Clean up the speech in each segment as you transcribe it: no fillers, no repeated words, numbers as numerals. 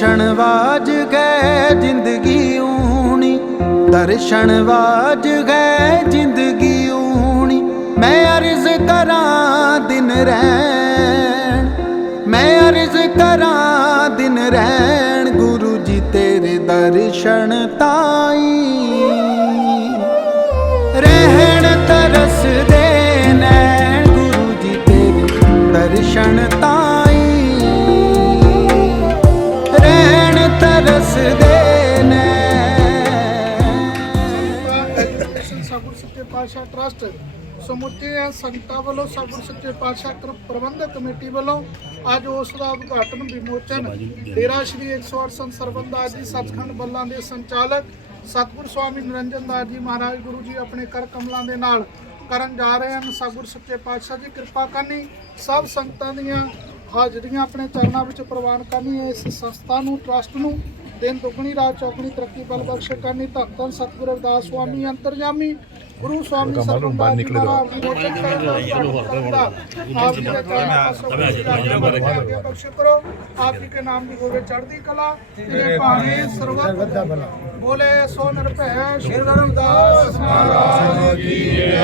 दर्शन was गए जिंदगी ऊनी, दर्शन वाज गए जिंदगी ऊनी। मैं अर्ज करा दिन रैन, मैं अर्ज करा दिन रैन, गुरु जी तेरे दर्शन ताई। रहन तरस दे नैन, गुरु जी तेरे दर्शन ताई। रहन तरस दे ਸਤਿਗੁਰ ਸੱਚੇ ਪਾਤਸ਼ਾਹ ਟਰਸਟ ਸਮੁੱਚੇ ਸੰਗਤਾਂ ਵੱਲੋਂ ਸਤਿਗੁਰ ਸੱਚੇ ਪਾਤਸ਼ਾਹ ਪ੍ਰਬੰਧਕ ਕਮੇਟੀ ਵੱਲੋਂ ਅੱਜ ਉਸ ਦਾ ਉਦਘਾਟਨ ਵਿਮੋਚਨ ਡੇਰਾ ਸ਼੍ਰੀ 108 ਸੰਤ ਸਰਬੰਦਾਸ ਜੀ ਸੱਚਖੰਡ ਬੱਲਾ ਦੇ ਸੰਚਾਲਕ ਸਤਿਗੁਰ ਸਵਾਮੀ ਨਿਰੰਜਨ ਦਾਸ ਜੀ ਮਹਾਰਾਜ ਗੁਰੂ ਜੀ ਆਪਣੇ ਕਰ ਕਮਲਾਂ ਦੇ ਨਾਲ ਕਰਨ ਜਾ ਰਹੇ ਹਨ। ਸਤਿਗੁਰ ਸੱਚੇ ਪਾਤਸ਼ਾਹ ਜੀ ਕਿਰਪਾ ਕਰਨੀ, ਸਭ ਸੰਗਤਾਂ ਦੀਆਂ ਹਾਜ਼ਰੀਆਂ ਆਪਣੇ ਚਰਨਾਂ ਵਿੱਚ ਪ੍ਰਵਾਨ ਕਰਨੀ। ਇਸ ਸੰਸਥਾ ਨੂੰ ਟਰਸਟ ਨੂੰ ਦਿਨ ਦੁਗਣੀ ਰਾਤ ਚੌਗਣੀ ਤਰੱਕੀ ਬਲ ਬਖਸ਼ ਕਰਨੀ। ਧੰਨ ਧੰਨ ਸਤਿਗੁਰੂ ਰਵਿਦਾਸ ਸਵਾਮੀ ਅੰਤਰਜਾਮੀ ਗੁਰੂ स्वामी सरबंदास जी महाराज विमोचन आप जी के चरण बख्श करो। आप जी के नाम की होवे चढ़ती कला, तेरे भाने सर्वत बोले सो निरभय श्री रविदास महाराज की जय।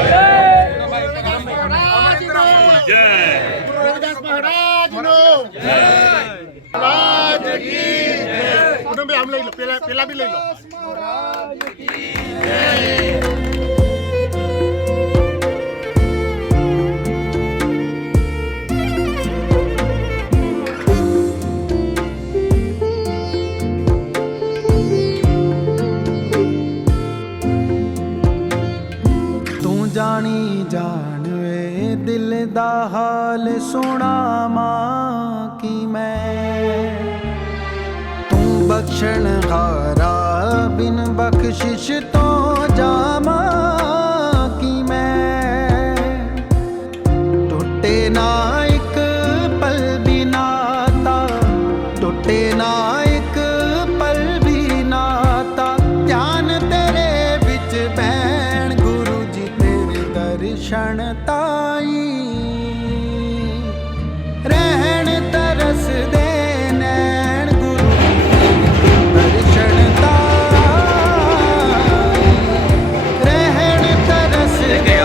रविदास महाराज नो जय, महाराज की जय। उन्हें भी हम ले लो, पहला भी ले लो। महाराज की जय। जानी जान वे दिल दा हाल सुना मां की मैं, तू बख्शण हारा बिन बख्शिश तो जामा की मैं। टुटे ना एक पल भी नाता, टुटे ना एक पल भी नाता, ध्यान तेरे बिच बैण गुरु जी दर्शन ताई। रहन तरस दे नैन, गुरु दर्शन ताई। रहन तरस दे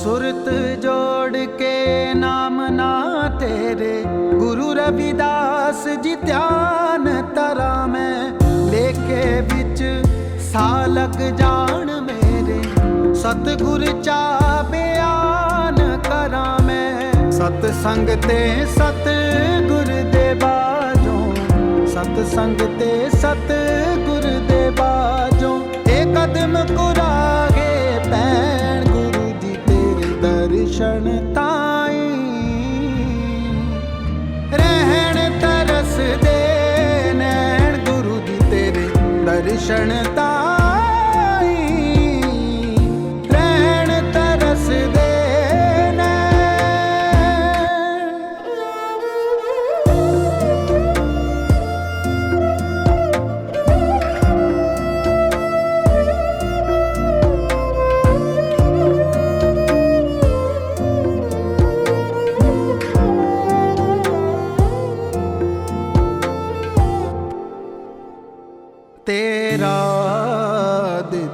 सुरत जोड़ के नाम ना तेरे गुरु रविदास जी ध्यान तरा मैं। लेके बिच सा लग जान मेरे, सतगुर चा बयान करा मैं। सतसंग ते सतगुर दे बाजों, सतसंग ते सतगुर दे बाजों, एक कदम कुरागे पैण गुरु जी तेरे दर्शन ताई। रहन तरस दे नैन, गुरु जी तेरे दर्शन ताई। रहन तरस दे नैन।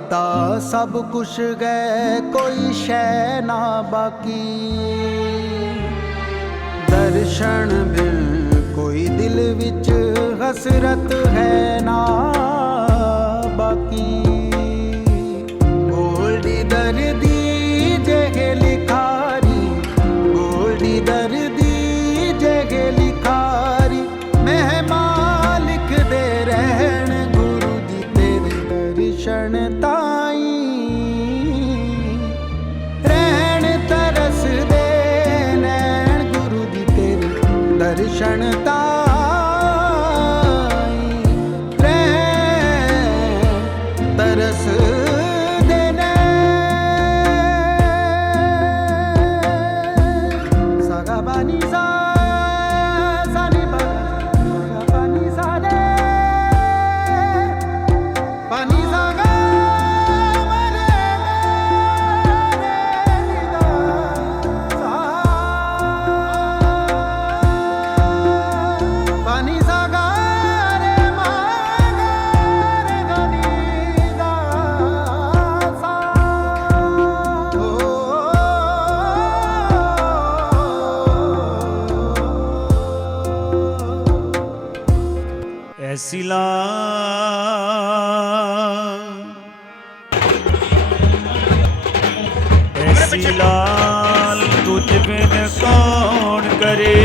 दिता सब कुछ गए कोई शै ना बाकी। दर्शन बिन कोई दिल विच हसरत है ना बाकी। गोल्डी दर्दी जगे लिखारी, गोल्डी दर्दी जगे लिखारी। मेहमान लिख दे रहन गुरु जी तेरे दर्शन ताई। रहन तरस दे नैन गुरु जी तेरे दर्शन ताई। तरस देने सागा बानी सा सानी सागा बानी सा दे बानी सागा मरे रे दा सा बानी सागा रे मागा रे गनी दा सा। ऐसी लाल ऐसी लाल तुझ बिन कौन करे।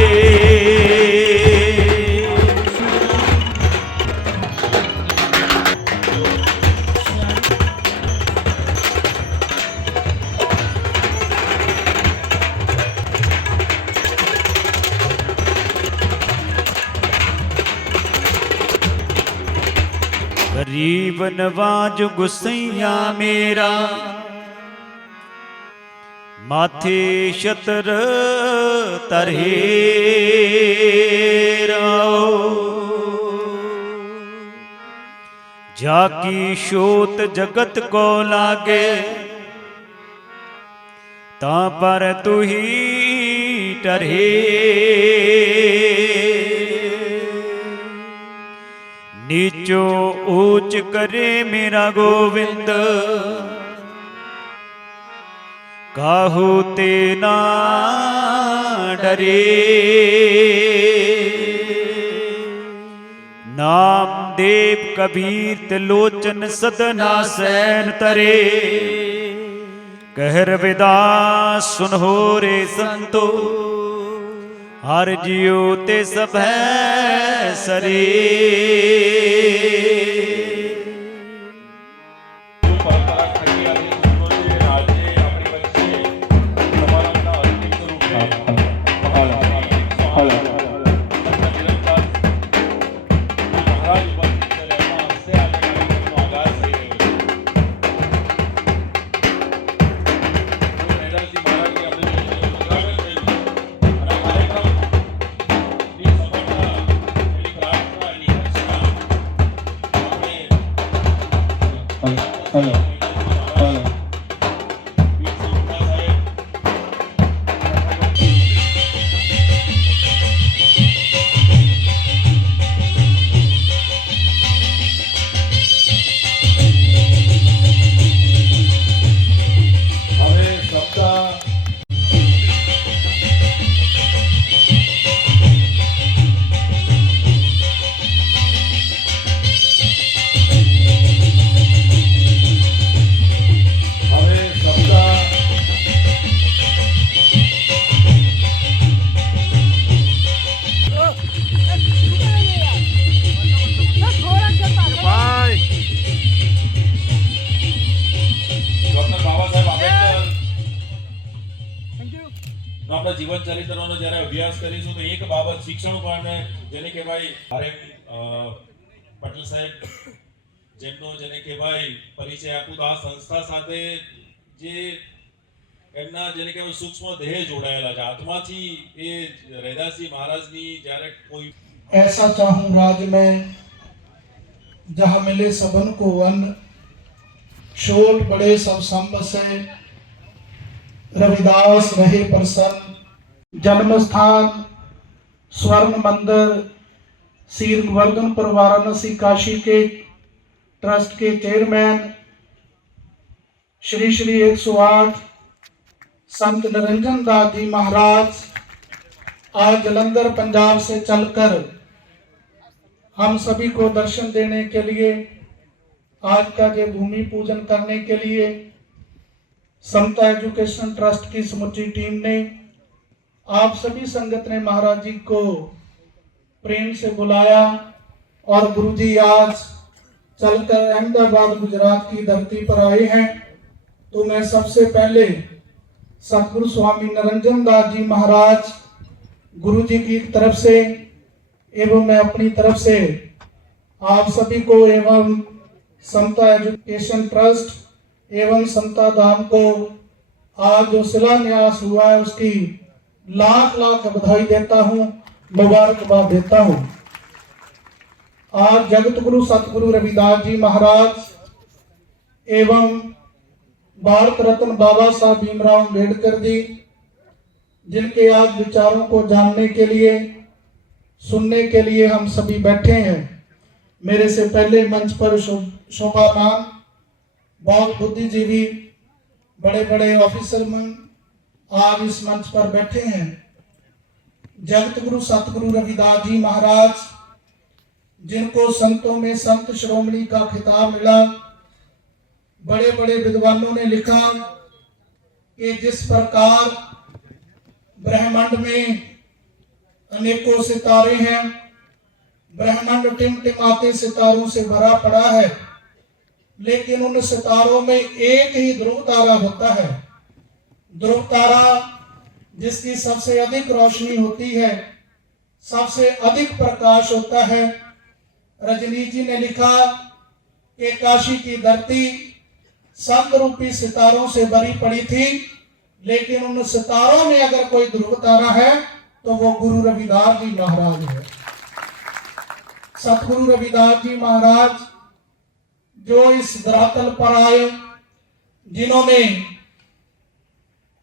गरीब नवाज गुसैया मेरा माथे छतर तरहे जाकी शोत जगत को लागे ता पर तू ही टरहे। नीचो ऊंच करे मेरा गोविंद काहू ते ना डरे। नाम देव कबीर त्रिलोचन सदना सैन तरे। कहर विदास सुनो रे संतो हर जियो ते सब है सरे। આપણા જીવન ચરિત્રનો જ્યારે અભ્યાસ કરીશું તો એક બાબત શિક્ષણ પણ જેને કહેવાય આરએમ પટેલ સાહેબ જેમનો જેને કહેવાય પરિચય આપ્યું તો આ સંસ્થા સાથે જે એમના જેને કહેવાય સૂક્ષ્મ દેહ જોડાયેલા છે આત્માથી એ રૈદાસજી મહારાજની જ્યારે કોઈ ऐसा चाहूं राज में जहाँ मिले सबन को वन छोट बड़े सब संब से रविदास रहे प्रसन्न। जन्म स्थान स्वर्ण मंदिर श्री वर्धनपुर वाराणसी काशी के ट्रस्ट के चेयरमैन श्री श्री 108 संत निरंजन दास जी महाराज आज जलंधर पंजाब से चलकर हम सभी को दर्शन देने के लिए, आज का जो भूमि पूजन करने के लिए समता एजुकेशन ट्रस्ट की समूची टीम ने, आप सभी संगत ने महाराज जी को प्रेम से बुलाया और गुरुजी आज चलकर अहमदाबाद गुजरात की धरती पर आए हैं। तो मैं सबसे पहले सतगुरु स्वामी निरंजन दास जी महाराज गुरु जी की तरफ से एवं मैं अपनी तरफ से आप सभी को एवं समता एजुकेशन ट्रस्ट एवं समता धाम को आज जो शिलान्यास हुआ है उसकी लाख लाख बधाई देता हूँ, मुबारकबाद देता हूँ। आज जगत गुरु सतगुरु रविदास जी महाराज एवं भारत रत्न बाबा साहब भीमराव अम्बेडकर जी, जिनके आज विचारों को जानने के लिए, सुनने के लिए हम सभी बैठे हैं। मेरे से पहले मंच पर शोभामान बहुत बुद्धिजीवी बड़े बड़े ऑफिसर मन आज इस मंच पर बैठे हैं। जगत गुरु सतगुरु रविदास जी महाराज, जिनको संतों में संत श्रोमणी का खिताब मिला, बड़े बड़े विद्वानों ने लिखा कि जिस प्रकार ब्रह्मांड में अनेकों सितारे हैं, ब्रह्मांड टिमटिमाते सितारों से भरा पड़ा है, लेकिन उन सितारों में एक ही ध्रुव तारा होता है। ध्रुव तारा जिसकी सबसे अधिक रोशनी होती है, सबसे अधिक प्रकाश होता है। रजनी जी ने लिखा कि काशी की धरती संत रूपी सितारों से भरी पड़ी थी, लेकिन उन सितारों में अगर कोई ध्रुव तारा है तो वो गुरु रविदास जी महाराज है। सतगुरु रविदास जी महाराज जो इस धरातल पर आए, जिन्होंने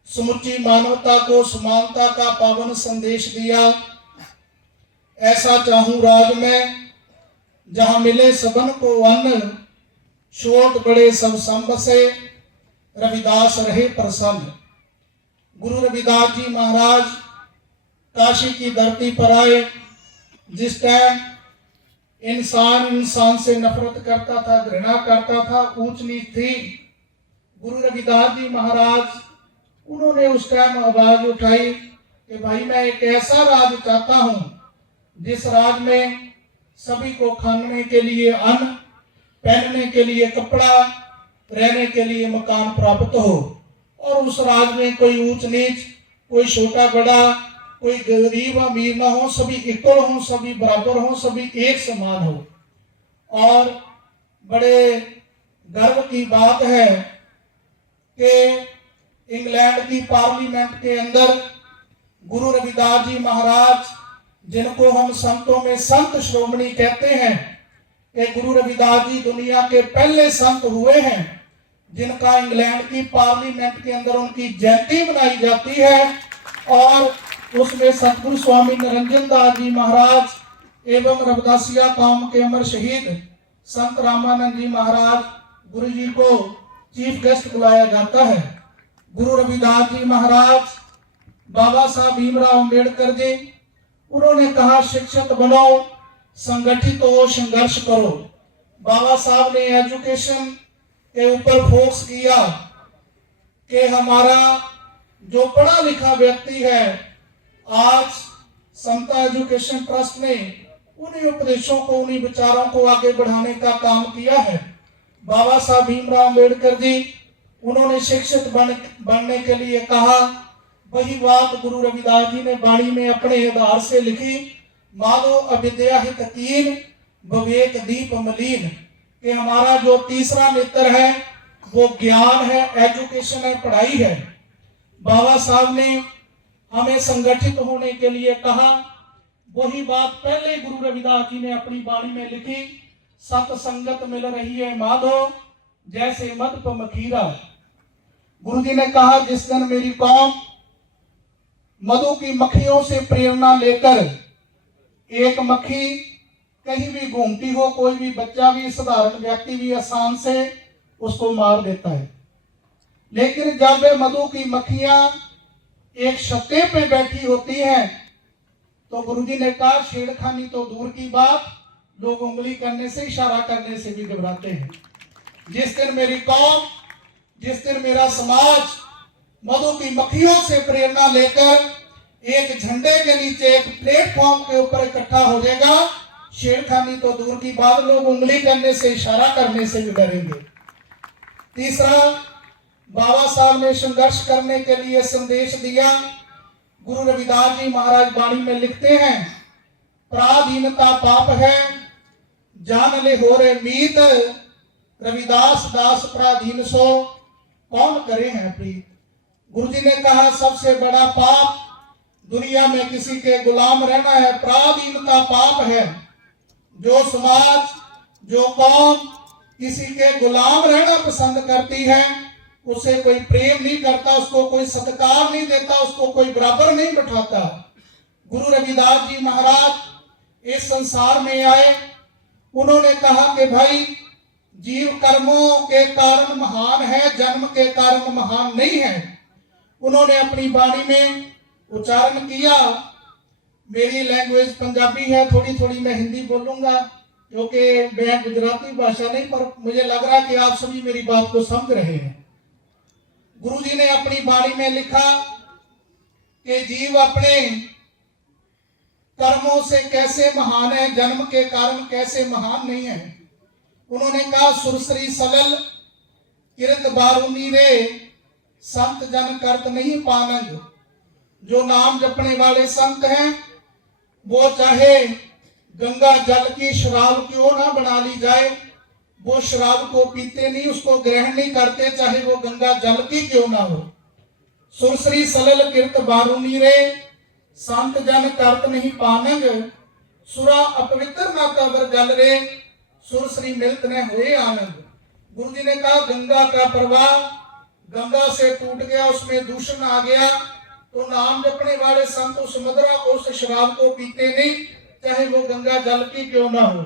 समुची मानवता को समानता का पावन संदेश दिया। ऐसा चाहूं राज में जहां मिले सबन को अन्न, छोट बड़े सब संब से रविदास रहे प्रसन्न। गुरु रविदास जी महाराज काशी की धरती पर आए, जिस टाइम इंसान से नफरत करता था, घृणा करता था, ऊंच नीच थी। गुरु रविदास जी महाराज उन्होंने उस टाइम आवाज उठाई कि भाई मैं एक ऐसा राज चाहता हूं जिस राज में सभी को खाने के लिए अन्न, पहनने के लिए कपड़ा, रहने के लिए मकान प्राप्त हो, और उस राज में कोई ऊंच नीच, कोई छोटा बड़ा, कोई गरीब अमीर ना हो, सभी इक्वल हो, सभी बराबर हो, सभी एक समान हो। और बड़े गर्व की बात है कि इंग्लैंड की पार्लियामेंट के अंदर गुरु रविदास जी महाराज, जिनको हम संतों में संत श्रोमणी कहते हैं, कि गुरु रविदास जी दुनिया के पहले संत हुए हैं जिनका इंग्लैंड की पार्लियामेंट के अंदर उनकी जयंती मनाई जाती है। और उसमें सतगुरु स्वामी निरंजन दास जी महाराज एवं रविदासिया कौम के अमर शहीद संत रामानंद जी महाराज गुरु जी को चीफ गेस्ट बुलाया जाता है। गुरु रविदास जी महाराज, बाबा साहब भीमराव अम्बेडकर जी, उन्होंने कहा शिक्षित बनो, संगठित हो, संघर्ष करो। बाबा साहब ने एजुकेशन के ऊपर फोकस किया कि हमारा जो पढ़ा लिखा व्यक्ति है, आज समता एजुकेशन ट्रस्ट ने उन्हीं उपदेशों को, उन्हीं विचारों को आगे बढ़ाने का काम किया है। बाबा साहब भीमराव अम्बेडकर जी, उन्होंने शिक्षित बनने के लिए कहा। वही बात गुरु रविदास जी ने वाणी में अपने आधार से लिखी, मानो अविद्या हित कीन, विवेक दीप मलीन, कि हमारा जो तीसरा नेत्र है वो ज्ञान है, एजुकेशन है, पढ़ाई है। बाबा साहब ने हमें संगठित होने के लिए कहा। वही बात पहले गुरु रविदास जी ने अपनी वाणी में लिखी, सत संगत मिल रही है माधो, जैसे मद प मखीरा। गुरु जी ने कहा जिस दिन मेरी कौम मधु की मक्खियों से प्रेरणा लेकर, एक मक्खी कहीं भी घूमती हो, कोई भी बच्चा भी, साधारण व्यक्ति भी आसान से उसको मार देता है, लेकिन जब वे मधु की मक्खियां एक छत्ते पे बैठी होती हैं तो गुरुजी ने कहा छेड़खानी तो दूर की बात, लोग उंगली करने से, इशारा करने से भी घबराते हैं। जिस दिन मेरी कौम, जिस दिन मेरा समाज मधु की मक्खियों से प्रेरणा लेकर एक झंडे के नीचे, एक प्लेटफॉर्म के ऊपर इकट्ठा हो जाएगा, छेड़खानी तो दूर की बात, लोग उंगली करने से, इशारा करने से भी डरेंगे। तीसरा, बाबा साहब ने संघर्ष करने के लिए संदेश दिया। गुरु रविदास जी महाराज वाणी में लिखते हैं, पराधीनता पाप है, जान ले हो रे मीत, रविदास दास पराधीन सो कौन करे हैं प्रीत। गुरु जी ने कहा सबसे बड़ा पाप दुनिया में किसी के गुलाम रहना है, पराधीनता पाप है। जो समाज, जो कौम किसी के गुलाम रहना पसंद करती है, उसे कोई प्रेम नहीं करता, उसको कोई सत्कार नहीं देता, उसको कोई बराबर नहीं बिठाता। गुरु रविदास जी महाराज इस संसार में आए, उन्होंने कहा कि भाई जीव कर्मों के कारण महान है, जन्म के कारण महान नहीं है। उन्होंने अपनी वाणी में उच्चारण किया, मेरी लैंग्वेज पंजाबी है, थोड़ी थोड़ी मैं हिंदी बोलूंगा क्योंकि मैं गुजराती भाषा नहीं, पर मुझे लग रहा है कि आप सभी मेरी बात को समझ रहे हैं। गुरु जी ने अपनी वाणी में लिखा कि जीव अपने कर्मों से कैसे महान है, जन्म के कारण कैसे महान नहीं है। उन्होंने कहा सुरसरी सलल किरत बारूनी रे, संत जन करत नहीं पानंग। जो नाम जपने वाले संत हैं वो चाहे गंगा जल की शराब क्यों ना बना ली जाए, वो शराब को पीते नहीं, उसको ग्रहण नहीं करते, चाहे वो गंगा जल की क्यों ना हो। सुरसरी सलल किरत बारूनी रे, संत जन करत नहीं पानंग। सुरा अपवित्र ना कवर जल रे, सुरसरी मिलत न हुए आनंद। गुरु जी ने कहा गंगा का प्रवाह गंगा से टूट गया, उसमें दूषण आ गया, तो नाम जपने वाले संत उस मदरा को, उस शराब को पीते नहीं, चाहे वो गंगा जल की क्यों ना हो।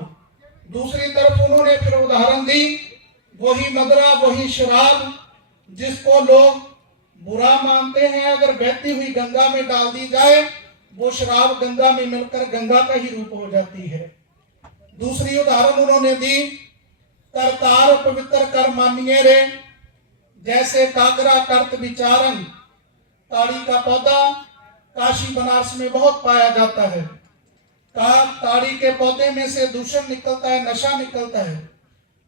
दूसरी तरफ उन्होंने फिर उदाहरण दी, वही मदरा, वही शराब जिसको लोग बुरा मानते हैं, अगर बहती हुई गंगा में डाल दी जाए, वो शराब गंगा में मिलकर गंगा का ही रूप हो जाती है। दूसरी उदाहरण उन्होंने दी, करतार पवित्र कर मानिए रे, जैसे कागरा करत विचारन। ताड़ी का पौधा काशी बनारस में बहुत पाया जाता है। ताड़ी के पौधे में से दूषण निकलता है, नशा निकलता है।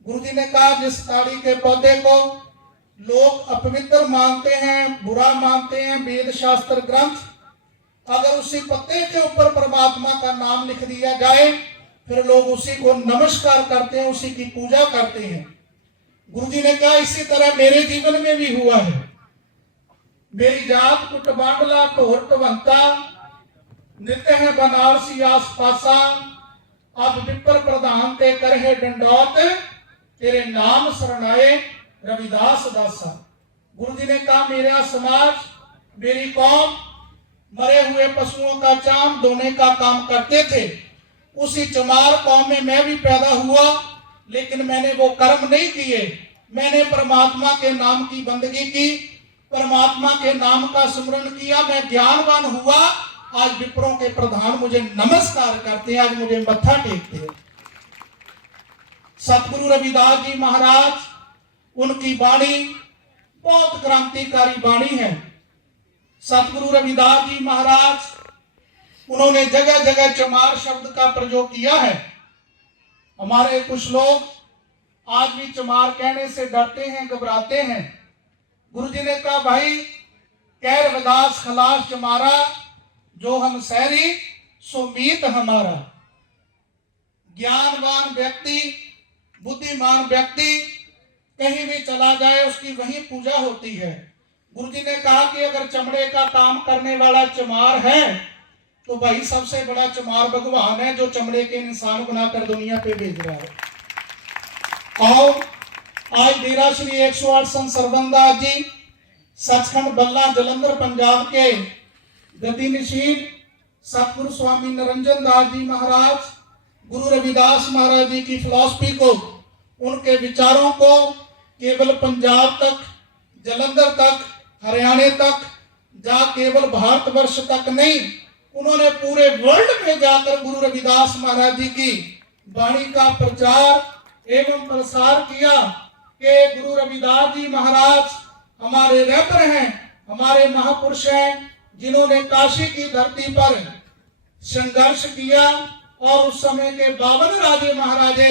गुरुजी ने कहा जिस ताड़ी के पौधे को लोग अपवित्र मानते हैं, बुरा मानते हैं, वेद शास्त्र ग्रंथ, अगर उसी पत्ते के ऊपर परमात्मा का नाम लिख दिया जाए, फिर लोग उसी को नमस्कार करते हैं, उसी की पूजा करते हैं। गुरुजी ने कहा इसी तरह मेरे जीवन में भी हुआ है। मेरी जात कुटबांडला ढोर टवंता, नित्य है बनारसी आस पासा, अब विपर प्रधान ते करहे डंडौत, तेरे नाम शरणाए रविदास दासा। गुरुजी ने कहा मेरा समाज, मेरी कौम मरे हुए पशुओं का चाम धोने का काम करते थे। उसी चमार कौम में मैं भी पैदा हुआ, लेकिन मैंने वो कर्म नहीं किए। मैंने परमात्मा के नाम की बंदगी की, परमात्मा के नाम का स्मरण किया, मैं ज्ञानवान हुआ। आज विप्रों के प्रधान मुझे नमस्कार करते हैं, आज मुझे मत्था टेकते हैं। सतगुरु रविदास जी महाराज, उनकी वाणी बहुत क्रांतिकारी वाणी है। सतगुरु रविदास जी महाराज, उन्होंने जगह जगह चमार शब्द का प्रयोग किया है। हमारे कुछ लोग आज भी चमार कहने से डरते हैं, घबराते हैं। गुरुजी ने कहा भाई कह रविदास खलास चमारा, जो हम सहरी सो मीत हमारा। ज्ञानवान व्यक्ति, बुद्धिमान व्यक्ति कहीं भी चला जाए, उसकी वही पूजा होती है। गुरुजी ने कहा कि अगर चमड़े का काम करने वाला चमार है, तो भाई सबसे बड़ा चमार भगवान है, जो चमड़े के इंसान बनाकर दुनिया पे भेज रहा है। और आज डेरा श्री 108 संत सरबंदास जी, सचखंड बल्ला जलंधर पंजाब के गतिशील सतगुरु स्वामी निरंजन दास जी महाराज, गुरु रविदास महाराज जी की फिलॉसफी को, उनके विचारों को केवल पंजाब तक जलंधर तक, हरियाणा तक, जहाँ केवल भारतवर्ष तक नहीं, उन्होंने पूरे वर्ल्ड में जाकर गुरु रविदास महाराज जी की वाणी का प्रचार एवं प्रसार किया कि गुरु रविदास जी महाराज हमारे रहबर हैं, हमारे महापुरुष हैं, जिन्होंने काशी की धरती पर संघर्ष किया और उस समय के 52 राजे महाराजे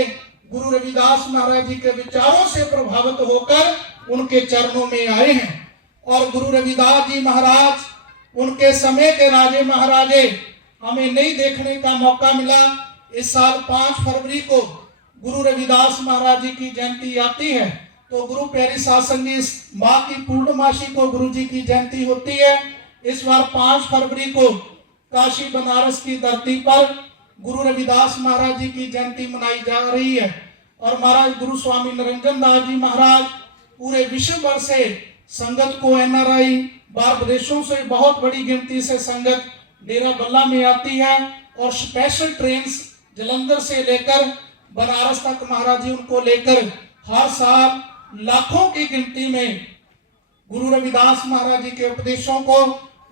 गुरु रविदास महाराज जी के विचारों से प्रभावित होकर उनके चरणों में आए हैं। और गुरु रविदास जी महाराज, उनके समय के राजे महाराजे हमें नहीं देखने का मौका मिला। इस साल 5 फरवरी को गुरु रविदास महाराज जी की जयंती आती है, तो गुरु प्यारी साध संगत जी, इस माह की पूर्णमासी को गुरु जी की जयंती होती है। इस बार 5 फरवरी को काशी बनारस की धरती पर गुरु रविदास महाराज जी की जयंती मनाई जा रही है। और महाराज गुरु स्वामी निरंजन दास जी महाराज पूरे विश्व भर से संगत को NRI बाहर विदेशों से बहुत बड़ी गिनती से संगत डेरा बल्ला में आती है और स्पेशल ट्रेन जलंधर से लेकर बनारस तक महाराज जी उनको लेकर हर साल लाखों की गिनती में गुरु रविदास महाराज जी के उपदेशों को,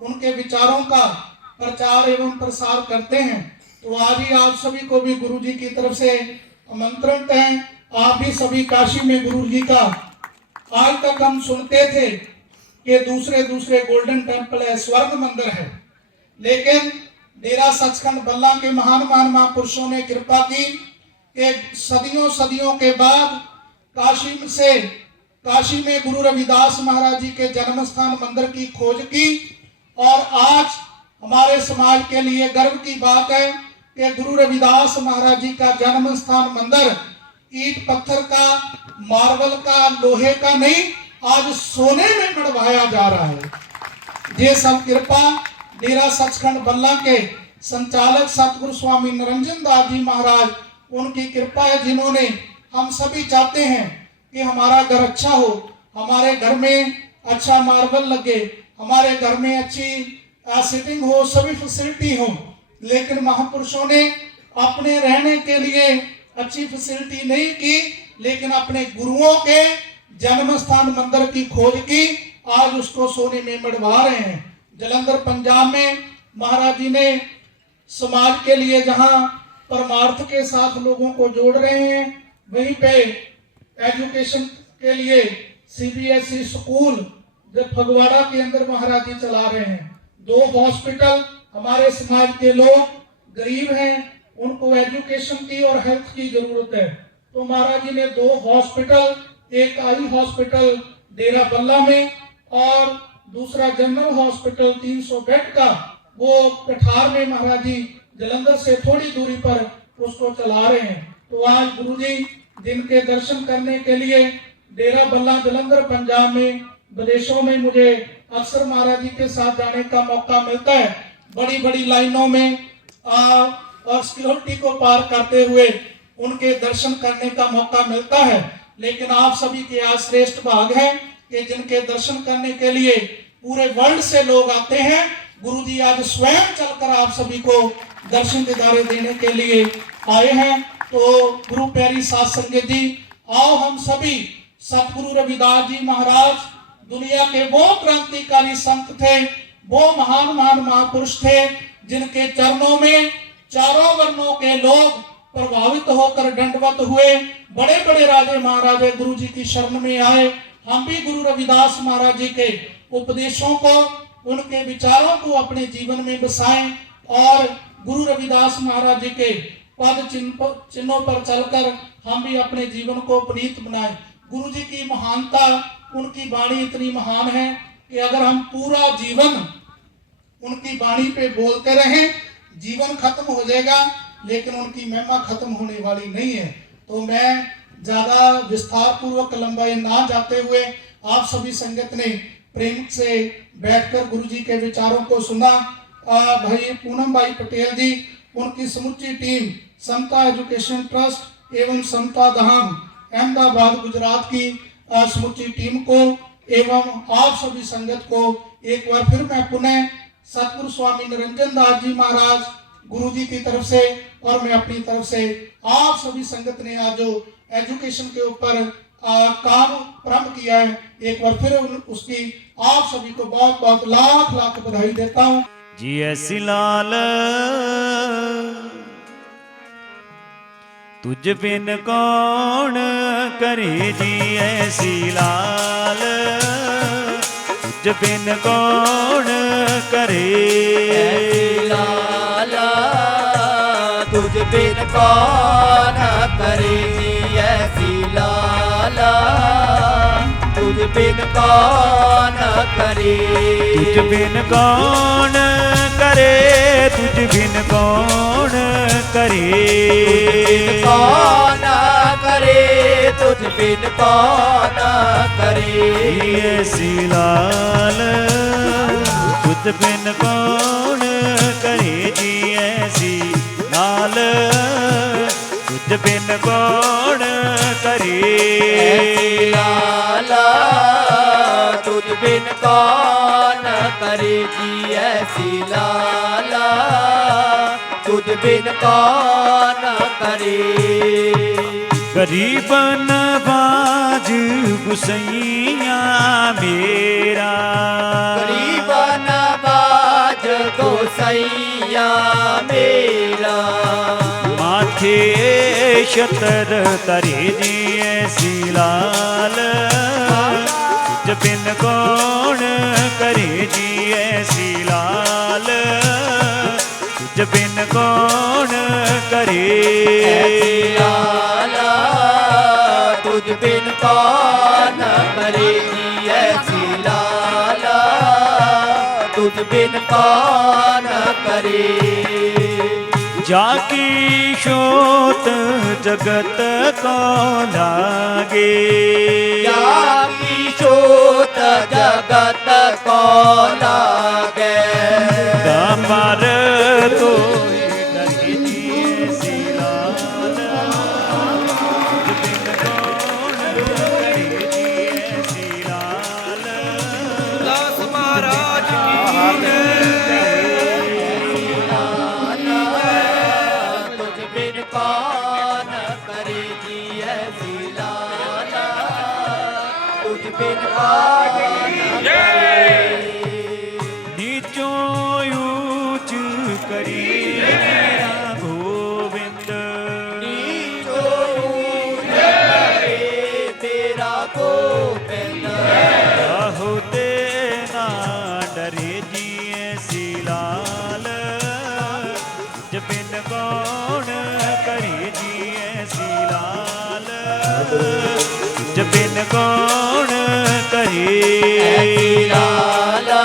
उनके विचारों का प्रचार एवं प्रसार करते हैं। तो आज ही आप सभी को भी गुरु जी की तरफ से आमंत्रण है। आप भी सभी काशी में गुरु जी का, आज तक हम सुनते थे कि दूसरे गोल्डन टेम्पल है, स्वर्ग मंदिर है, लेकिन डेरा सचखंड बल्ला के महान महापुरुषों ने कृपा की कि सदियों के बाद काशी में गुरु रविदास महाराज जी के जन्म स्थान मंदिर की खोज की। और आज हमारे समाज के लिए गर्व की बात है कि गुरु रविदास महाराज जी का जन्म स्थान मंदिर ईट पत्थर का, मार्बल का, लोहे का नहीं, आज सोने में मढ़वाया जा रहा है। ये सब कृपा डेरा सचखंड बल्ला के संचालक सतगुरु स्वामी निरंजन दास जी महाराज, उनकी कृपा है, जिन्होंने, हम सभी चाहते हैं कि हमारा घर अच्छा हो, हमारे घर में अच्छा मार्बल लगे, हमारे घर में अच्छी सिटिंग हो, सभी फैसिलिटी हो, लेकिन महापुरुषों ने अपने रहने के लिए अच्छी फैसिलिटी नहीं की, लेकिन अपने गुरुओं के जन्म स्थान मंदिर की खोज की, आज उसको सोने में मढ़वा रहे हैं। जलंधर पंजाब में महाराज जी ने समाज के लिए जहां परमार्थ के साथ लोगों को जोड़ रहे हैं, वहीं पे एजुकेशन के लिए CBSE स्कूल जो फगवाड़ा के अंदर महाराज जी चला रहे हैं। 2 हॉस्पिटल, हमारे समाज के लोग गरीब हैं, उनको एजुकेशन की और हेल्थ की जरूरत है, तो महाराज जी ने 2 हॉस्पिटल, एक आई हॉस्पिटल डेरा बल्ला में और दूसरा जनरल हॉस्पिटल 300 बेड का, वो कठार में महाराज जी जलंधर से थोड़ी दूरी पर उसको चला रहे हैं। तो आज गुरु जी जिनके दर्शन करने के लिए डेरा बल्ला जलंधर पंजाब में, विदेशों में मुझे अक्सर महाराज जी के साथ जाने का मौका मिलता है, बड़ी लाइनों में और सिक्योरिटी को पार करते हुए उनके दर्शन करने का मौका मिलता है। लेकिन आप सभी के आज श्रेष्ठ भाग है कि जिनके दर्शन करने के लिए पूरे वर्ल्ड से लोग आते हैं। गुरु जी आज स्वयं चलकर आप सभी को दर्शन दीदारे देने के लिए आए हैं। तो गुरु प्यारी साध संगत जी, आओ हम सभी सतगुरु रविदास जी महाराज दुनिया के वो क्रांतिकारी संत थे, वो महान महापुरुष थे, जिनके चरणों में चारों वर्णों के लोग प्रभावित होकर दंडवत हुए। बड़े राजे महाराजे गुरु जी की शरण में आए। हम भी गुरु रविदास महाराज जी के उपदेशों को, उनके विचारों को अपने जीवन में बसाएं और गुरु रविदास महाराज जी के पद चिन्हों पर चलकर हम भी अपने जीवन को पुनीत बनाएं। गुरु जी की महानता, उनकी वाणी इतनी महान है कि अगर हम पूरा जीवन उनकी वाणी पे बोलते रहें, जीवन खत्म हो जाएगा, लेकिन उनकी महिमा खत्म होने वाली नहीं है। तो मैं ज्यादा विस्तार पूर्वक लंबाई ना जाते हुए आप सभी संगत ने प्रेम से बैठकर गुरु जी के विचारों को सुना। भाई पूनम भाई पटेल जी, उनकी समूची टीम, समता एजुकेशन ट्रस्ट एवं समता धाम अहमदाबाद गुजरात की समूची टीम को एवं आप सभी संगत को एक बार फिर मैं पुनः सतगुरु स्वामी निरंजन दास जी महाराज गुरु जी की तरफ से और मैं अपनी तरफ से आप सभी संगत ने आज जो एजुकेशन के ऊपर काम प्रारंभ किया किया है। एक बार फिर उसकी आप सभी को बहुत बहुत लाख लाख बधाई देता हूँ। जी ऐसी लाल तुझ बिन कौन करे जी ऐसी लाल तुझ बिन कौन करे लाला तुझ बिन कौन करे जी ऐसी लाला तुझ बिन कौन करे तुझ बिन कौन करे तुझ बिन कौन करे कौन करे तुझ बिन कौन करे ऐसी लाल तुझ बिन कौन करे जी ऐसी लाल तुझ बिन कौन करे लाला तुझ बिन कौन करे जी ऐसी लाला तुझ बिन कौन करे गरीब नवाज गुसैया मेरा गरीब नवाज गोसैया मेरा माथे शतर करे जी ऐसी लाल तुझ बिन कौन करे जी ऐसी लाल तुझ बिन कौन करे लाला तुझ बिन कौन करे जी ऐसी लाला तुझ बिन कौन करे जाकी शोत जगत को लागे जाकी शोत जगत को लागे दामर तो करे जी ऐसी लाल तुझ बिन कौन करे जी ऐसी लाल दास महाराज तुझ बिन कौन करे जी ऐसी लाला तुझ बिन कौन नीचों ऊंच करी मेरा गोविंद नीचो करे तेरा गोविंद होते ना डरे जी ऐसी लाल तुझ बिन कौन करे जी ऐसी लाल तुझ बिन कौन करे लाला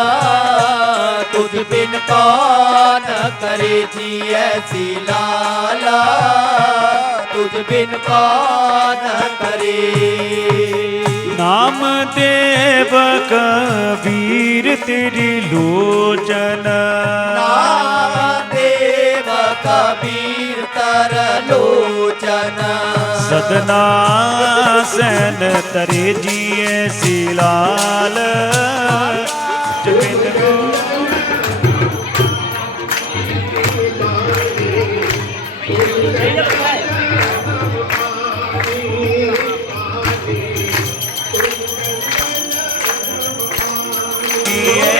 तुझ बिन कौन करे जी ऐसी लाला तुझ बिन कौन करे नाम देव कबीर तेरी लोचन देव कबीर तर लोचन सदना सैन तरे जी ऐसी लाल तुझ बिन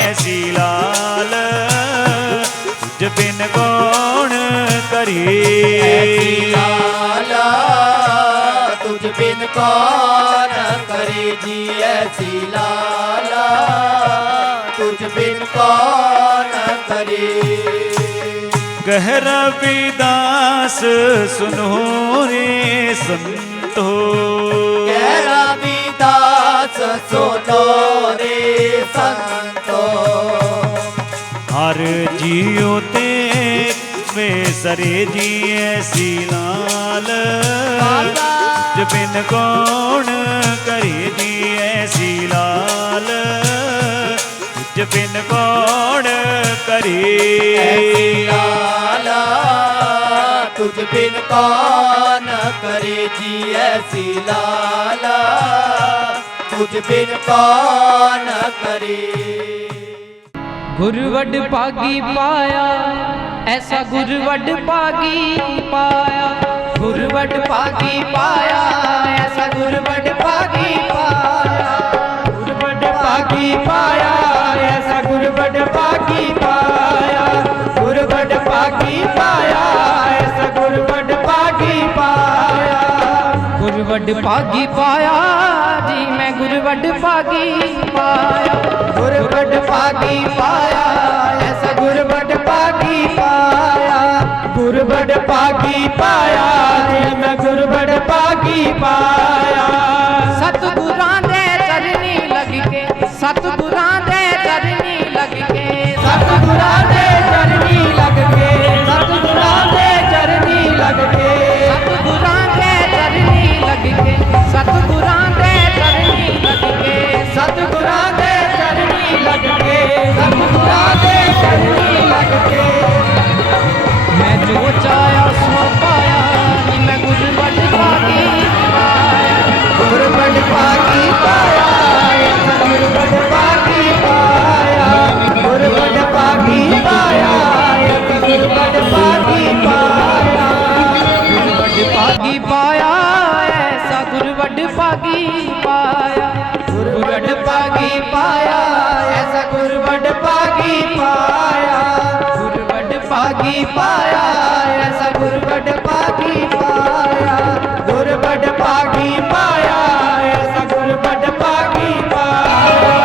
ऐसी लाल तुझ बिन कौन करे लाला तुझ बिन कौन करे जी ऐसी लाला तुझ बिन कौन करे गहरा विदास सुनो रे संतो गहरा विदास सुनो रे संतो हर जियो ते में सरे जी ऐसी लाल तुझ बिन कौन करे जी ऐसी लाल तुझ बिन कौन करे लाला तुझ बिन कौन करे जी ऐसी लाला तुझ बिन कौन करे गुरवड पागी पाया ऐसा गुरवड पागी पाया गुरवड पागी पाया ऐसा गुरवड पागी पाया भागी पाया, ऐसा गुर बड़ भागी पाया, गुर बड़ भागी पाया, ऐसा गुर बड़ भागी पाया। गुर वड भागी पाया जी मैं गुर वड भागी पाया, गुर बड़ भागी पाया, ऐसा गुर बड़ भागी पाया, गुर बड़ भागी पाया, मैं गुर बड़ भागी पाया। सतगुरां दे चरनी लग के, सतगुरां दे चरनी लग के, सतगुरां दे चरनी लग के, सतगुरां दे चरनी लग के, सतगुरां दे चरनी लग के, सतगुरां दे चरनी लग के, सतगुरां दे चरनी लग के, सतगुरां दे चरनी लग के। मैं जो चाया सो पाया, मैं गुर वड भागी पाया, गुर बड़ भागी पाया, ऐसा गुर बड़ भागी पाया, गुर बड़ भागी पाया, ऐसा गुर बड़ भागी पाया। गुर वड भागी पाया, ऐसा गुर वड भागी पाया, गुर बड़ भागी पाया, ऐसा गुर बड़ भागी पाया, गुर बड़ भागी पाया, ऐसा गुर बड़ भागी पाया, गुर बड़ भागी पाया, ऐसा गुर बड़ भागी पाया,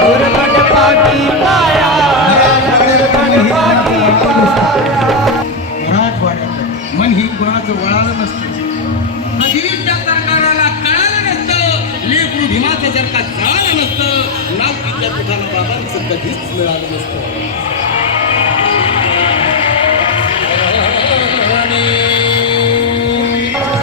गुर बड़ भागी पाया, ऐसा गुर बड़ भागी पाया। मराठवाड्यात मन ही कोणाचं वळालं नसतं, कधीच त्या सरकाराला कळालं नसतं, लेकरू भीमाचं जर का जळालं नसतं, नागपूरच्या पिठाला बाबांचं कधीच मिळालं नसतं.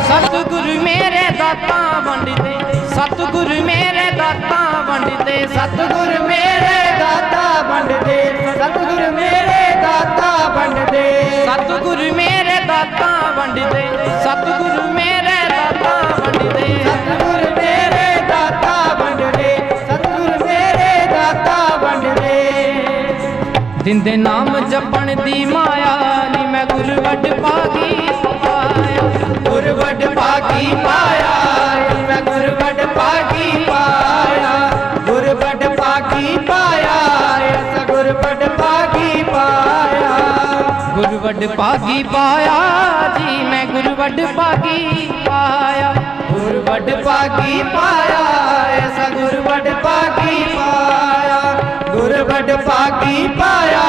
सतगुर मेरे दाता वंड दे, सतगुर मेरे दाता वंड दे, सतगुर मेरे दाता बंड दे, सतगुर मेरे दाता बंड दे, सतगुर मेरे दाता वंड दे, सतगुर मेरे दाता वंड दे, सतगुर मेरे दाता बंड दे, सतगुर मेरे दाता बंड दे। दिंदे नाम जपण दी माया नी मैं गुर वड भागी पाया, गुर बड़ भागी पाया, मैं गुर बड़ भागी पाया, गुर बड़ भागी पाया, ऐसा गुर बड़ भागी पाया। गुर वड भागी पाया जी मैं गुर वड भागी पाया, गुर बड़ भागी पाया, ऐसा गुर बड़ भागी पाया, गुर बड़ भागी पाया,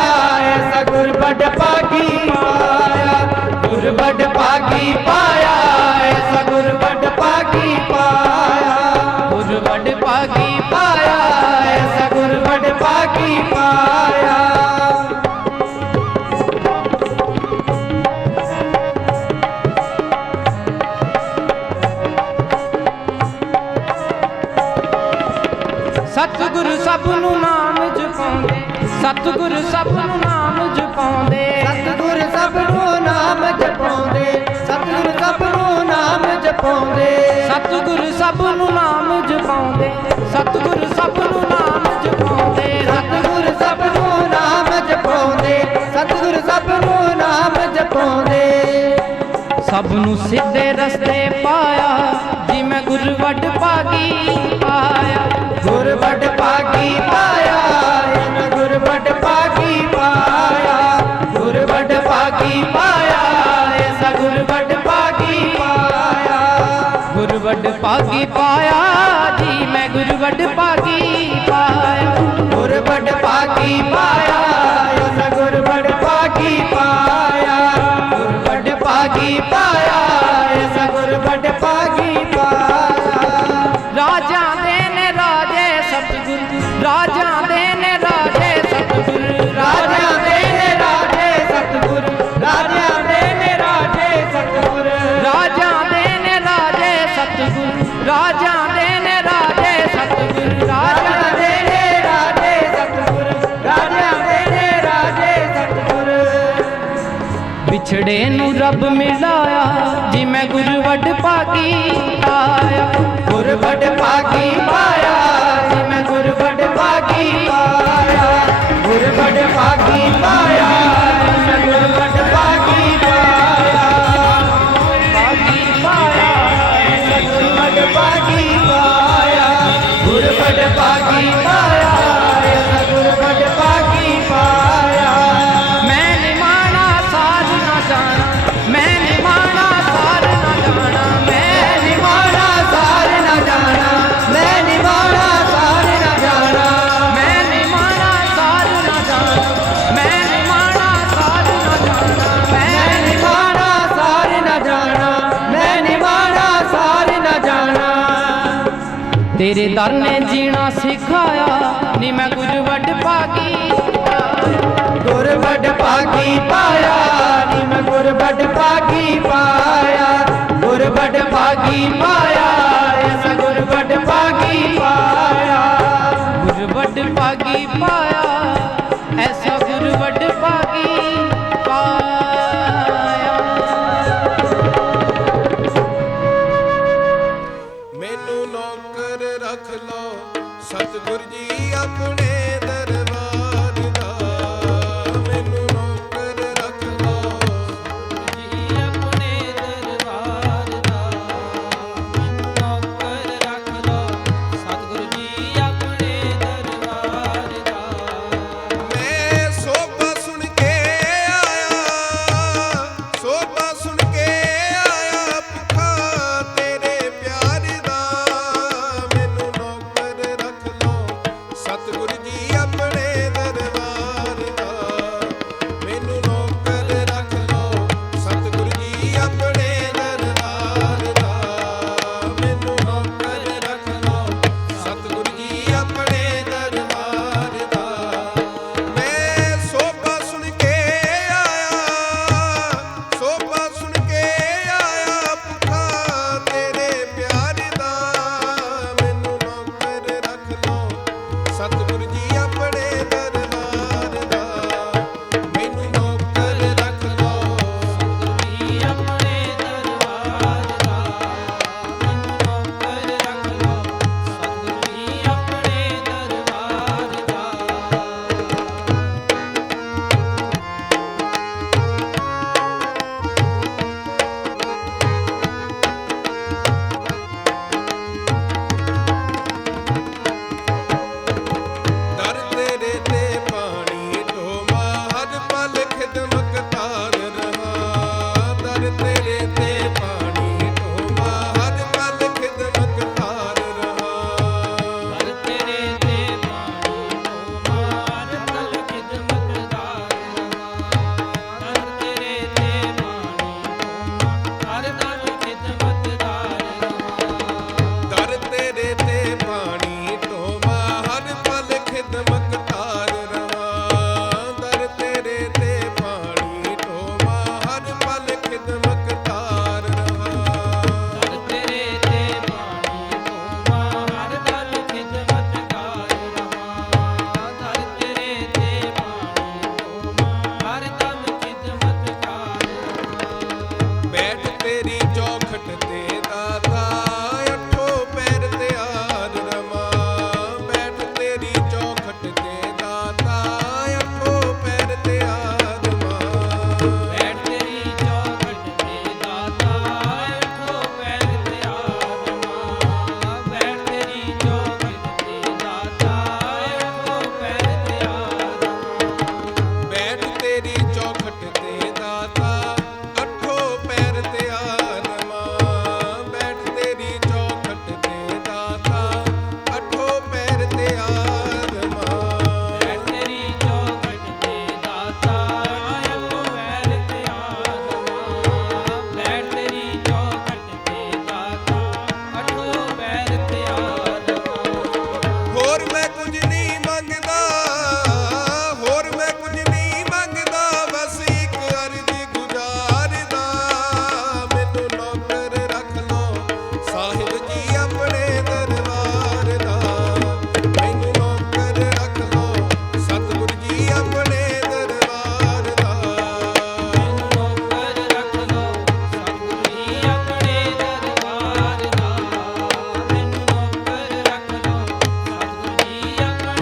ऐसा गुर बड़ भागी पाया, गुर बड़ भागी पाया, ऐसा गुर बड़ भागी पाया, गुर बड़ भागी पाया, ऐसा गुर बड़ भागी पाया। सतगुर सब नू नाम जपाਉਂਦੇ, सतगुर सब नू नाम जपाਉਂਦੇ, सतगुर सब नू नाम जपाਉਂਦੇ, सतगुर सब नू नाम जपाਉਂਦੇ, सतगुर सब नू नाम जपाਉਂਦੇ, सतगुर सब नू नाम जपाਉਂਦੇ, सतगुर सब नू नाम जपाਉਂਦੇ, सतगुर सब नू नाम जपाਉਂਦੇ। सब नू सिद्धे रस्ते पाया जी मैं गुर वड भागी पाया, गुर बड़ भागी पाया, मैं गुर बड़ भागी पाया, गुर बड़ भागी पाया, ऐसा गुर बड़ भागी पाया, गुर वड भागी पाया जी मैं गुर वड भागी पाया, गुर बड़ भागी पाया, ऐसा गुर बड़ भागी पाया, गुर बड़ भागी पाया, ऐसा गुर बड़ भागी पाया। राजा दे ने राजे सतगुर, राजा दे ने राजे सतगुर, राजा दे ने राजे सतगुर, राजा दे ने राजे सतगुर, राजा दे ने राजे सतगुर, राजा दे ने राजे सतगुर, राजा दे ने राजे सतगुर, राजा दे ने राजे सतगुर। बिछड़े नू रब मिलाया जी मैं गुर वड भागी पाया, गुर बड़ भागी पाया, मैं गुर बड़ भागी पाया, गुर बड़ भागी पाया, मैं गुर बड़ भागी पाया, भागी पाया, मैं गुर बड़ भागी पाया, गुर बड़ भागी पाया, तेरे दर ने जीना सिखाया नी मैं गुर वड भागी गुर वड भागी पाया नी मैं गुर वड भागी पाया गुर वड भागी पाया ऐसा गुर वड भागी पाया गुर वड भागी पाया ऐसा गुर वड भागी पाया। मैनू नौकर रख लो सतगुर जी अपने दरबार दा मैनू नौकर रख लो जी अपने दरबार दा नौकर रख लो सतगुरु जी अपने दरबार दा मैं सोभा सुन के आया सोभा सुन के आया भुखा तेरे प्यार दा मैनू नौकर रख लो सतगुर जी अपने दरबार दा मैनू नौकर रख लो सतगुर जी अपने दरबार दा मैनू नौकर रख लो सतगुर जी अपने दरबार दा मैं सोभा सुन के आया सोभा सुन के आया भुखा तेरे प्यार दा मैनू नौकर रख लो सतगुर जी अपने दरबार दा मैनू नौकर रख लो जी अपने दरबार दा मैनू नौकर रख लो सतगुरु जी अपने दरबार दा ਦਰ ਤੇਰੇ ਤੇ ਪਾਣੀ ਢੋਵਾ ਹਰ ਪਲ ਖਿਦਮਤ ਤਾਰ ਰਹਾ ਦਰ ਤੇਰੇ ਤੇ ਪਾਣੀ ਢੋਵਾ ਹਰ ਪਲ ਖਿਦਮਤ ਤਾਰ ਰਹਾ ਹਰ ਤੇਰੇ ਤੇ ਪਾਣੀ ਤੋਂ ਮਾਰ ਤਲ ਖਿਦਮਤਦਾਰ ਰਹਾ ਹਰ ਤੇਰੇ ਤੇ ਪਾਣੀ ਤੋਂ ਹਰ ਤਲ ਖਿਦਮਤਦਾਰ ਰਹਾ ਦਰ ਤੇਰੇ ਤੇ ਪਾਣੀ ਢੋਵਾ ਹਰ ਪਲ ਖਿਦਮਤ ਤਾਰ ਰਹਾ ਦਰ ਤੇਰੇ ਤੇ ਪਾਣੀ ਢੋਵਾ ਹਰ ਪਲ ਖਿਦਮਤ ਤਾਰ ਰਹਾ ਹਰ ਤੇਰੇ ਤੇ ਪਾਣੀ ਤੋਂ ਮਾਰ ਤਲ ਖਿਦਮਤਦਾਰ ਰਹਾ ਹਰ ਤੇਰੇ ਤੇ ਪਾਣੀ ਤੋਂ ਮਾਰ ਤਲ ਖਿਦਮਤਦਾਰ ਰਹਾ ਬੈਠ ਤੇਰੀ ਚੌਖਟ ਤੇ ਦਾਤਾ ਅੱਠੋ ਪੈਰ ਤਿਆਰ ਰਮਾ ਬੈਠ ਤੇਰੀ ਚੌਖਟ ਤੇ ਦਾਤਾ ਅੱਠੋ ਪੈਰ ਤਿਆਰ ਰਮਾ ਬੈਠ ਤੇਰੀ ਚੌਖਟ ਤੇ ਦਾਤਾ ਅੱਠੋ ਪੈਰ ਤਿਆਰ ਰਮਾ ਬੈਠ ਤੇਰੀ ਚੌਖਟ ਤੇ ਦਾਤਾ ਅੱਠੋ ਪੈਰ ਤਿਆਰ ਰਮਾ ਬੈਠ ਤੇਰੀ ਚੌਖਟ ਤੇ ਦਾਤਾ ਅੱਠੋ ਪੈਰ ਤਿਆਰ ਰਮਾ ਬੈਠ ਤੇਰੀ ਚੌਖਟ ਤੇ ਦਾਤਾ ਅੱਠੋ ਪੈਰ ਤਿਆਰ ਰਮਾ ਬੈਠ ਤੇਰੀ ਚੌਖਟ ਤੇ ਦਾਤਾ ਅੱਠੋ ਪੈਰ ਤਿਆਰ ਰਮਾ ਬੈਠ ਤੇਰੀ ਚੌਖਟ ਤੇ ਦਾਤਾ ਅੱਠੋ ਪੈਰ ਤਿਆਰ ਰਮਾ ਹੋਰ ਮੈਂ ਕੁਝ ਨਹੀਂ ਮੰਗਦਾ ਹੋਰ ਮੈਂ ਕੁਝ ਨਹੀਂ ਮੰਗਦਾ ਬਸ ਇੱਕ ਅਰਜ਼ੀ ਗੁਜ਼ਾਰਦਾ ਮੈਨੂੰ ਨੌਕਰ ਰੱਖ ਲੋ ਸਾਹਿਬ ਜੀ ਆਪਣੇ ਦਰਬਾਰ ਦਾ ਮੈਨੂੰ ਨੌਕਰ ਰੱਖ ਲੋ ਸਤਿਗੁਰ ਜੀ ਆਪਣੇ ਦਰਬਾਰ ਦਾ ਮੈਨੂੰ ਨੌਕਰ ਰੱਖ ਲੋ ਸਤਿਗੁਰੂ ਜੀ ਆਪਣੇ ਦਰਬਾਰ ਦਾ ਮੈਨੂੰ ਨੌਕਰ ਰੱਖ ਲੋ ਸਤਿਗੁਰੂ ਜੀ ਆਪਣੇ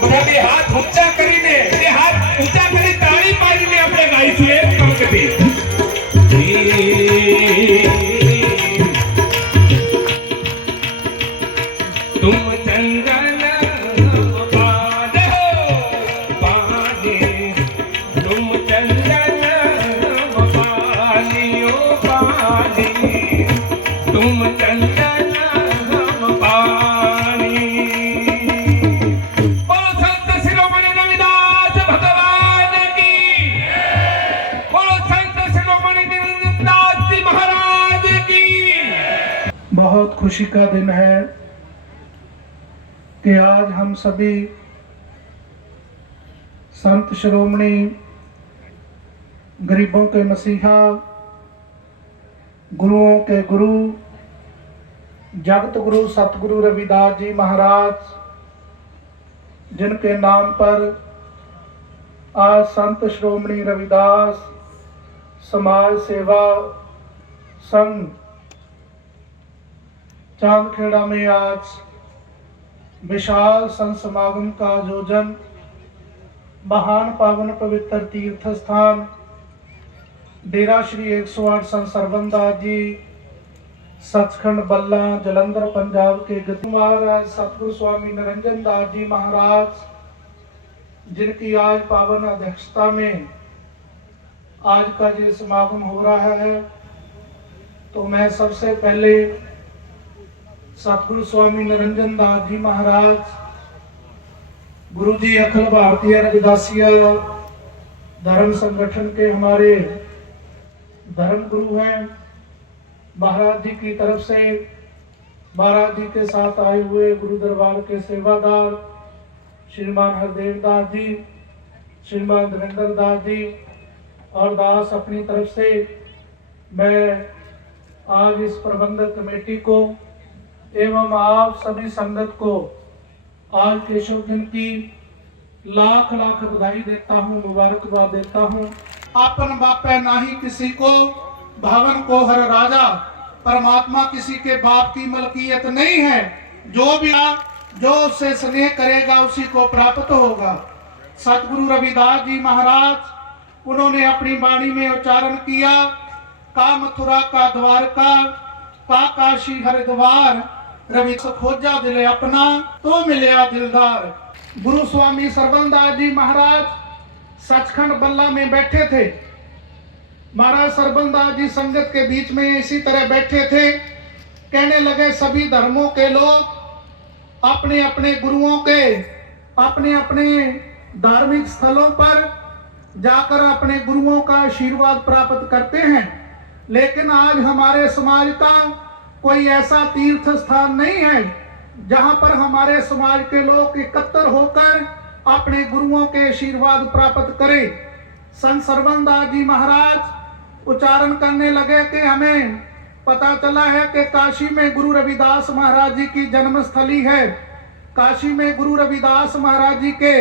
બધા બે હાથ ઊંચા કરીને તાળી પાડીને આપણે ગાઈશું એક પંક્તિ. तुम चंदन पादे पानी, तुम चंदन पानी ओ पानी, तुम चंदन पानी. बोलो संत शिरोमणि रविदास भगवान की, बोलो संत शिरोमणि रविदास जी महाराज की. बहुत खुशी का दिन है कि आज हम सभी संत शिरोमणि, गरीबों के मसीहा, गुरुओं के गुरु, जगत गुरु सतगुरु रविदास जी महाराज, जिनके नाम पर आज संत शिरोमणि रविदास समाज सेवा संघ चांदखेड़ा में आज विशाल संत समागम का आयोजन महान पावन पवित्र तीर्थ स्थान डेरा श्री 108 संत सरबंदास जी सचखंड बल्ला जलंधर पंजाब के गद्दी महाराज सतगुरु स्वामी निरंजन दास जी महाराज, जिनकी आज पावन अध्यक्षता में आज का ये समागम हो रहा है, तो मैं सबसे पहले सतगुरु स्वामी निरंजन दास जी महाराज, गुरु जी अखिल भारतीय रविदासिया धर्म संगठन के हमारे धर्म गुरु हैं, महाराज जी की तरफ से महाराज जी के साथ आए हुए गुरु दरबार के सेवादार श्रीमान हरदेव दास जी, श्रीमान देवेंद्र दास जी और दास अपनी तरफ से मैं आज इस प्रबंधक कमेटी को एवं आप सभी संगत को आज के शुभ दिन की लाख लाख बधाई देता हूँ, मुबारकबाद देता हूँ। आपन बापे नाही किसी को, भावन को हर राजा, परमात्मा किसी के बाप की मलकियत नहीं है, जो उससे स्नेह करेगा उसी को प्राप्त होगा। सतगुरु रविदास जी महाराज, उन्होंने अपनी वाणी में उच्चारण किया, का मथुरा का द्वारका, का काशी हरिद्वार, रवि खोजा दिले अपना तो मिलया दिलदार। गुरु स्वामी सरबंदास जी महाराज सचखंड बल्ला में बैठे थे। महाराज सरबंदास जी संगत के बीच में इसी तरह बैठे थे, कहने लगे सभी धर्मों के लोग अपने अपने गुरुओं के अपने अपने धार्मिक स्थलों पर जाकर अपने गुरुओं का आशीर्वाद प्राप्त करते हैं, लेकिन आज हमारे समाज का कोई ऐसा तीर्थ स्थान नहीं है जहां पर हमारे समाज के लोग एकत्र होकर अपने गुरुओं के आशीर्वाद प्राप्त करें। संत सरबंदास जी महाराज उच्चारण करने लगे कि हमें पता चला है कि काशी में गुरु रविदास महाराज जी की जन्मस्थली है। काशी में गुरु रविदास महाराज जी के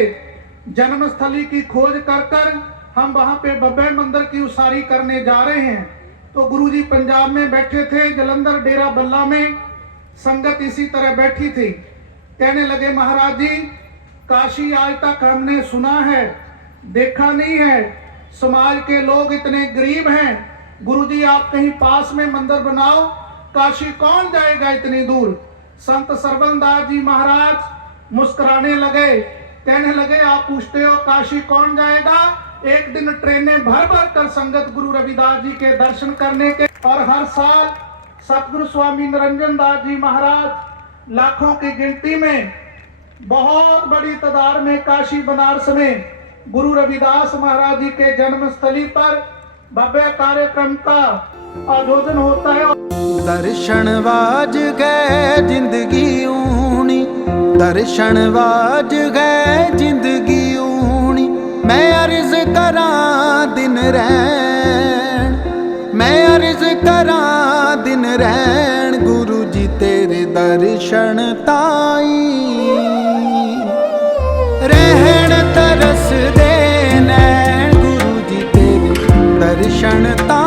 जन्मस्थली की खोज कर हम वहां पे भव्य मंदिर की उसारी करने जा रहे हैं। तो गुरुजी पंजाब में बैठे थे, जलंधर डेरा बल्ला में संगत इसी तरह बैठी थी। कहने लगे महाराज जी, काशी आज तक हमने सुना है, देखा नहीं है, समाज के लोग इतने गरीब हैं, गुरुजी आप कहीं पास में मंदिर बनाओ, काशी कौन जाएगा इतनी दूर। संत सरबंदास जी महाराज मुस्कुराने लगे, कहने लगे आप पूछते हो काशी कौन जाएगा, एक दिन ट्रेनें भर भर कर संगत गुरु रविदास जी के दर्शन करने के, और हर साल सतगुरु स्वामी निरंजन दास जी महाराज लाखों की गिनती में बहुत बड़ी तादाद में काशी बनारस में गुरु रविदास महाराज जी के जन्मस्थली पर भव्य कार्यक्रम का आयोजन होता है। दर्शन वाज गए जिंदगी ऊनी, दर्शन वाज गए जिंदगी ऊनी, मैं अर्ज करां दिन रैन, मैं अर्ज करां दिन रैन, गुरु जी तेरे दर्शन ताई रहन तरस दे नैन, गुरु जी तेरे दर्शन ताई।